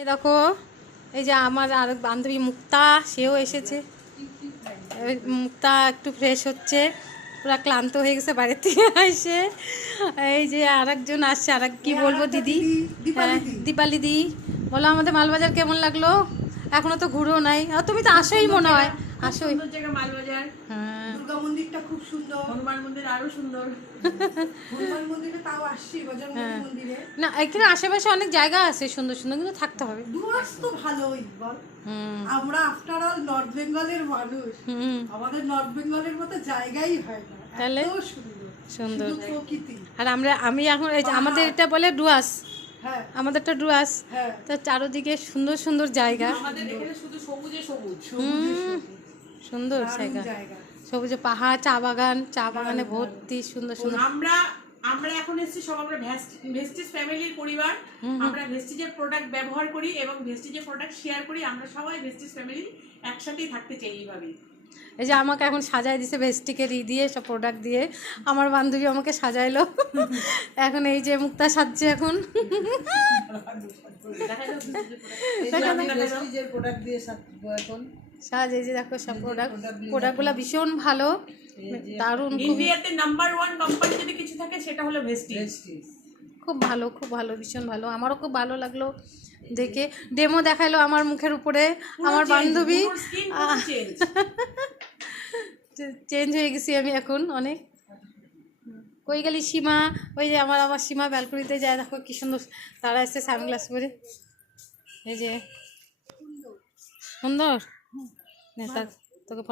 এই দেখো, এই যে আমার আর বান্ধবী মুক্তা, সেও এসেছে। মুক্তা একটু ফ্রেশ হচ্ছে, পুরো ক্লান্ত হয়ে গেছে বাড়ির থেকে এসে। এই যে আরেকজন আসছে, কি বলবো দিদি, হ্যাঁ দীপালি দি। বলো আমাদের মালবাজার কেমন লাগলো? এখনো তো ঘুরো নাই, আর তুমি তো আসোই মনে হয়। আসোই মালবাজার, হ্যাঁ, দুর্গা মন্দিরটা খুব সুন্দর, হনুমান মন্দির আরো সুন্দর। হনুমান মন্দিরে তাও আসছি, বজরঙ্গলী মন্দিরে না এখানে আশেপাশে অনেক জায়গা আছে সুন্দর সুন্দর, কিন্তু থাকতে হবে। ডুয়ার্স তো ভালোই বল। আমরা আফটার অল নর্থ বেঙ্গলের মানুষ, আমাদের নর্থ বেঙ্গলের মতো জায়গাই হয় না, তাহলে এত সুন্দর সুন্দর প্রকৃতি। আর আমি এখন এই যে আমাদের এটা বলে ডুয়ার্স, হ্যাঁ আমাদেরটা ডুয়ার্স, হ্যাঁ, তো চারদিকে সুন্দর সুন্দর জায়গা, আমাদের এখানে শুধু সবুজে সবুজ, সুন্দর জায়গা, সবুজে পাহাড়, চা বাগানে ভর্তি সুন্দর সুন্দর। আমরা এখন এসেছি সব, আমরা ভেস্টিজ ফ্যামিলির পরিবার, আমরা ভেস্টিজের প্রোডাক্ট ব্যবহার করি এবং ভেস্টিজের প্রোডাক্ট শেয়ার করি। আমরা সবাই ভেস্টিজ ফ্যামিলি একসাথেই থাকতে চাই এইভাবেই। এই যে আমাকে এখন সাজায় দিছে ভেস্টিকের দিয়ে, সব প্রোডাক্ট দিয়ে আমার বান্ধবী আমাকে সাজাইলো। এখন এই যে মুক্তা সাজছে এখন। সাজ এই যে দেখো সব প্রোডাক্টগুলো ভীষণ ভালো, দারুণ। ইন্ডিয়াতে নাম্বার 1 কোম্পানি যদি কিছু থাকে সেটা হলো ভেস্টিজ। খুব ভালো, ভীষণ ভালো। আমারও খুব ভালো লাগলো দেখে। ডেমো দেখাইলো আমার মুখের উপরে, আমার বান্ধবী। চেঞ্জ হয়ে গেছি আমি এখন অনেক। কই গেলি সীমা? ওই যে আমার সীমা ব্যালকনিতে যায়, দেখো কি সুন্দর তারা এসছে সানগ্লাস পরে। এই যে সুন্দর,